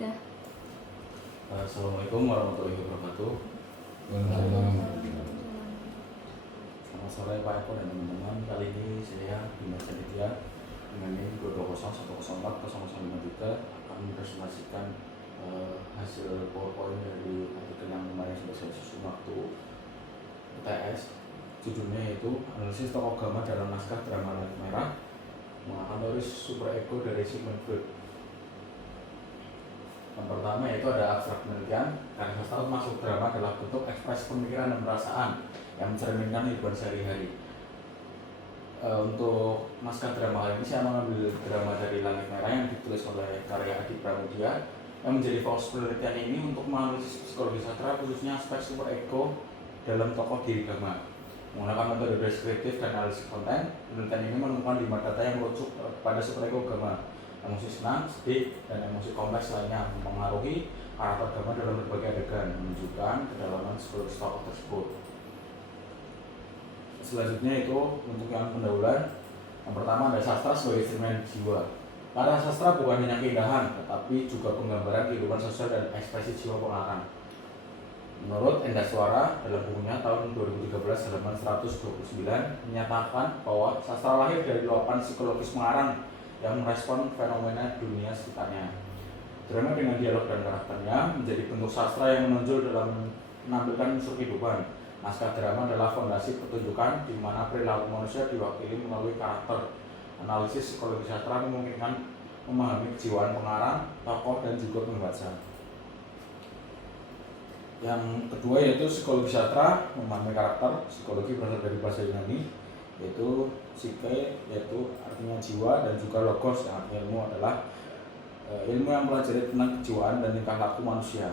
Udah. Assalamualaikum warahmatullahi wabarakatuh. Selamat sore Pak Eko dan teman-teman. Kali ini saya Dimas Aditya dengan NIM 22010040053 akan mempresentasikan hasil PowerPoint dari artikel yang kemarin sudah saya susun waktu UTS. Judulnya yaitu Analisis Tokoh Gama dalam Naskah Drama Langit Merah menggunakan teori Super Ego dari Sigmund Freud. Yang pertama yaitu ada abstrak penelitian. Karya sastra masuk drama adalah bentuk ekspresi pemikiran dan perasaan yang mencerminkan kehidupan sehari-hari. Untuk naskah drama kali ini saya mengambil drama dari Langit Merah yang ditulis oleh karya Adi Pramudia. Yang menjadi fokus penelitian ini untuk menganalisis psikologi sastra, khususnya aspek super ego dalam tokoh diri Gama. Menggunakan metode deskriptif dan analisis konten, penelitian ini menemukan 5 data yang merujuk pada super ego Gama. Emosi senang, sedih, dan emosi kompleks lainnya mempengaruhi karakter Gama dalam berbagai adegan, menunjukkan kedalaman psikologis tokoh tersebut. Selanjutnya itu untuk yang pendahuluan. Yang pertama ada sastra sebagai instrumen jiwa. Karya sastra bukan hanya keindahan, tetapi juga penggambaran kehidupan sosial dan ekspresi jiwa pengarang. Menurut Endah Suara dalam bukunya tahun 2013 halaman 129 menyatakan bahwa sastra lahir dari luapan psikologis pengarang yang merespon fenomena dunia sekitarnya. Drama dengan dialog dan karakternya menjadi bentuk sastra yang menonjol dalam menampilkan unsur kehidupan. Naskah drama adalah fondasi pertunjukan di mana perilaku manusia diwakili melalui karakter. Analisis psikologi sastra memungkinkan memahami kejiwaan pengarang, tokoh, dan juga pembaca. Yang kedua yaitu psikologi sastra memahami karakter. Psikologi berasal dari bahasa Yunani yaitu psyche, yaitu artinya jiwa, dan juga logos yang artinya ilmu adalah ilmu yang mempelajari tentang kejiwaan dan tingkah laku manusia.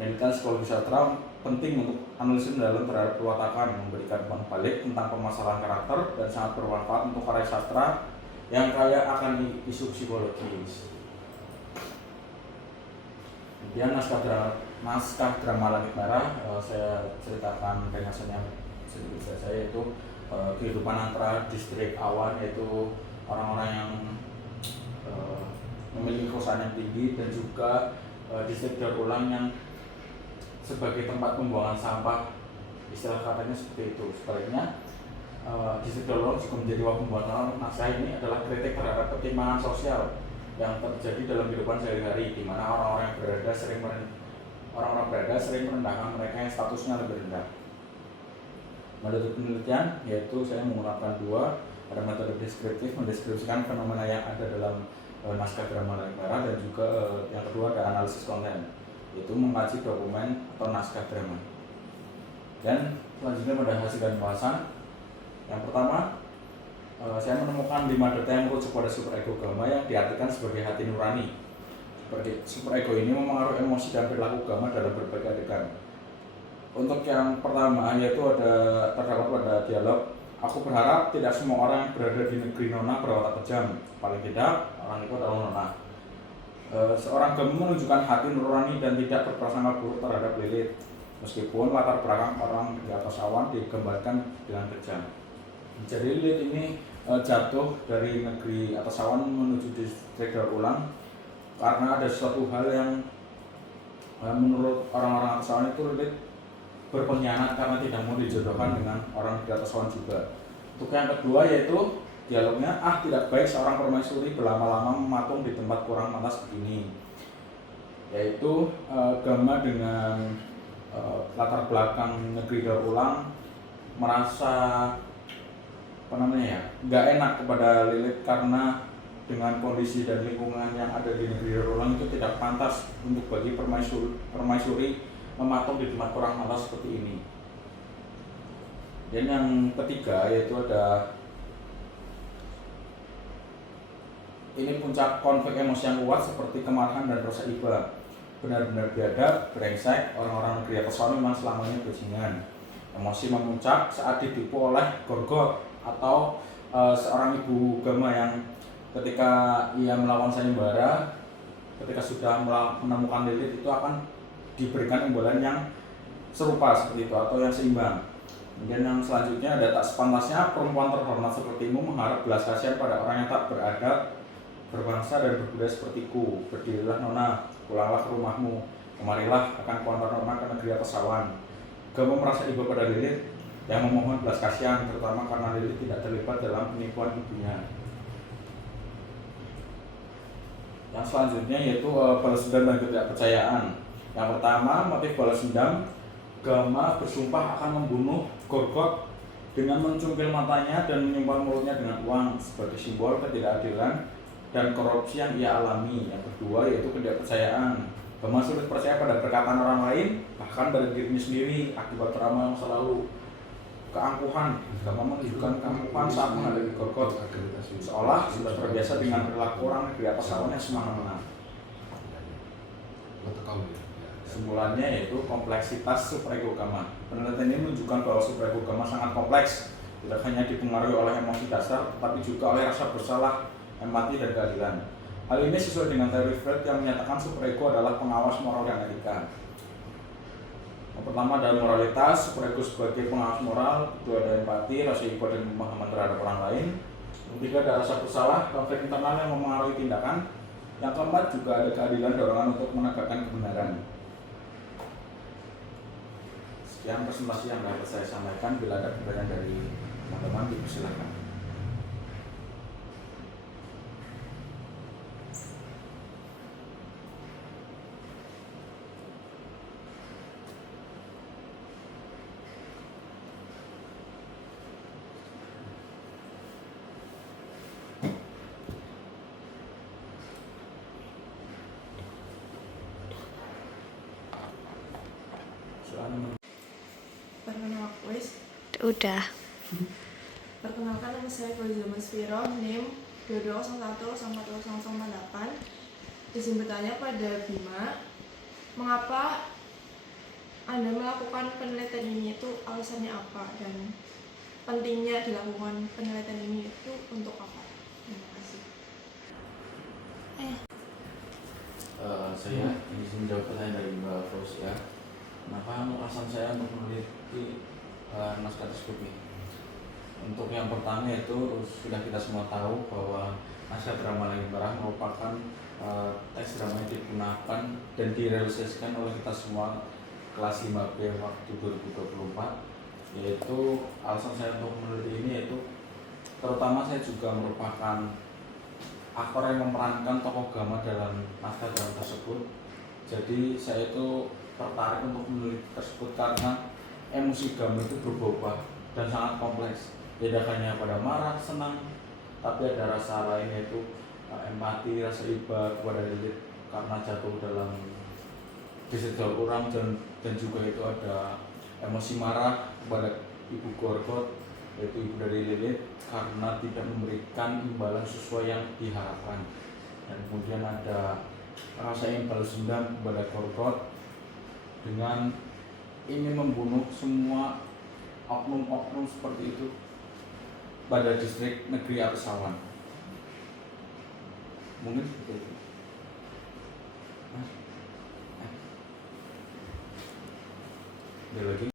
Penelitian psikologi sastra penting untuk analisis mendalam terhadap perwatakan, memberikan umpan balik tentang permasalahan karakter, dan sangat bermanfaat untuk karya sastra yang kaya akan isu psikologis. Kemudian naskah drama Langit Merah, saya ceritakan ringkasannya sedikit saja, yaitu kehidupan antara distrik awan, yaitu orang-orang yang memiliki kerusakan yang tinggi, dan juga distrik daur ulang yang sebagai tempat pembuangan sampah, istilah katanya seperti itu. Sebaliknya distrik daur ulang juga menjadi wadah pembuangan. Naskah ini adalah kritik terhadap ketimpangan sosial yang terjadi dalam kehidupan sehari-hari, di mana orang-orang berada sering merendahkan mereka yang statusnya lebih rendah. Metode penelitian yaitu saya menggunakan 2, ada metode deskriptif, mendeskripsikan fenomena yang ada dalam naskah drama Langit Merah, dan juga yang kedua ada analisis konten, yaitu mengkaji dokumen atau naskah drama. Dan selanjutnya pada hasil dan bahasan. Yang pertama, saya menemukan 5 data yang merujuk pada super ego Gama yang diartikan sebagai hati nurani. Super ego ini memengaruhi emosi dan perilaku Gama dalam berbagai adegan. Untuk yang pertama yaitu terdapat pada dialog, aku berharap tidak semua orang yang berada di negeri Nona berwatak kejam. Paling tidak orang itu adalah Nona. Seorang Gama menunjukkan hati nurani dan tidak berprasangka buruk terhadap Lilith, meskipun latar belakang orang di atas awan digambarkan dengan kejam. Jadi Lilith ini jatuh dari negeri atas awan menuju distrik daur ulang karena ada suatu hal yang menurut orang-orang atas awan itu Lilith berpengkhianat karena tidak mau dijodohkan dengan orang di atas awan juga. Untuk yang kedua yaitu dialognya, tidak baik seorang permaisuri berlama-lama mematung di tempat kurang pantas begini. Yaitu Gama dengan latar belakang negeri daur ulang merasa nggak enak kepada Lilith karena dengan kondisi dan lingkungan yang ada di negeri daur ulang itu tidak pantas untuk bagi permaisuri mematung di tempat kurang pantas seperti ini. Dan yang ketiga yaitu ada ini puncak konflik emosi yang kuat seperti kemarahan dan rasa iba. Benar-benar biadab, brengsek, orang-orang negeri atas awan memang selamanya bajingan. Emosi memuncak saat ditipu oleh Gorgo atau seorang ibu Gama yang ketika ia melawan sayembara, ketika sudah menemukan Lilith itu akan diberikan imbalan yang serupa seperti itu atau yang seimbang. Kemudian yang selanjutnya ada tak sepantasnya perempuan terhormat sepertimu mengharap belas kasihan pada orang yang tak beradab berbangsa dan berbudaya sepertiku. Berdirilah nona, pulanglah ke rumahmu. Kemarilah akan kuantar nona ke negeri atas awan. Gama merasa iba pada Lilith yang memohon belas kasihan, terutama karena Lilith tidak terlibat dalam penipuan ibunya. Yang selanjutnya yaitu balas dendam dan ketidakpercayaan. Yang pertama, motif balas dendam. Gama bersumpah akan membunuh Gorgot dengan mencungkil matanya dan menyimpan mulutnya dengan uang sebagai simbol ketidakadilan dan korupsi yang ia alami. Yang kedua yaitu ketidakpercayaan. Gama sulit percaya pada perkataan orang lain, bahkan pada dirinya sendiri akibat trauma masa lalu. Keangkuhan. Gama menunjukkan keangkuhan saat menghadapi Gorgot, seolah sudah terbiasa dengan perilaku orang di atas awan yang semena-mena. Simpulannya yaitu kompleksitas superego Gama. Penelitian ini menunjukkan bahwa superego Gama sangat kompleks, tidak hanya dipengaruhi oleh emosi dasar, tetapi juga oleh rasa bersalah, empati, dan keadilan. Hal ini sesuai dengan teori Freud yang menyatakan superego adalah pengawas moral dan etika. Yang pertama adalah moralitas, superego sebagai pengawas moral, kedua ada empati, rasa iba dan pemahaman terhadap orang lain. Yang ketiga ada rasa bersalah, konflik internal yang mempengaruhi tindakan. Yang keempat juga ada keadilan, dorongan untuk menegakkan kebenaran. Sekian presentasi yang dapat saya sampaikan. Bila ada pertanyaan dari teman-teman, dipersilakan. Udah. Perkenalkan, nama saya Fauziah Masfiro, NIM 22011408. Izin bertanya pada Bima, mengapa Anda melakukan penelitian ini, itu alasannya apa, dan pentingnya dilakukan penelitian ini itu untuk apa? Terima kasih. Saya izin jawab pertanyaan dari Mbak Fauziah. Kenapa alasan saya untuk meneliti naskah tersebut nih? Untuk yang pertama itu sudah kita semua tahu bahwa naskah drama Langit Merah merupakan teks drama yang digunakan dan direalisasikan oleh kita semua kelas 5B waktu 2024. Yaitu alasan saya untuk meneliti ini yaitu terutama saya juga merupakan aktor yang memerankan tokoh Gama dalam naskah drama tersebut. Jadi saya itu tertarik untuk meneliti tersebut karena emosi Gama itu berubah dan sangat kompleks. Tidak hanya pada marah, senang, tapi ada rasa lain yaitu empati, rasa iba kepada Lilith karena jatuh dalam disejauh orang, dan juga itu ada emosi marah kepada ibu Gorgot, yaitu ibu dari Lilith, karena tidak memberikan imbalan sesuai yang diharapkan. Dan kemudian ada rasa yang balas dendam kepada Gorgot dengan ingin membunuh semua oknum-oknum seperti itu pada distrik negeri atas awan. Mungkin seperti itu. Ada lagi?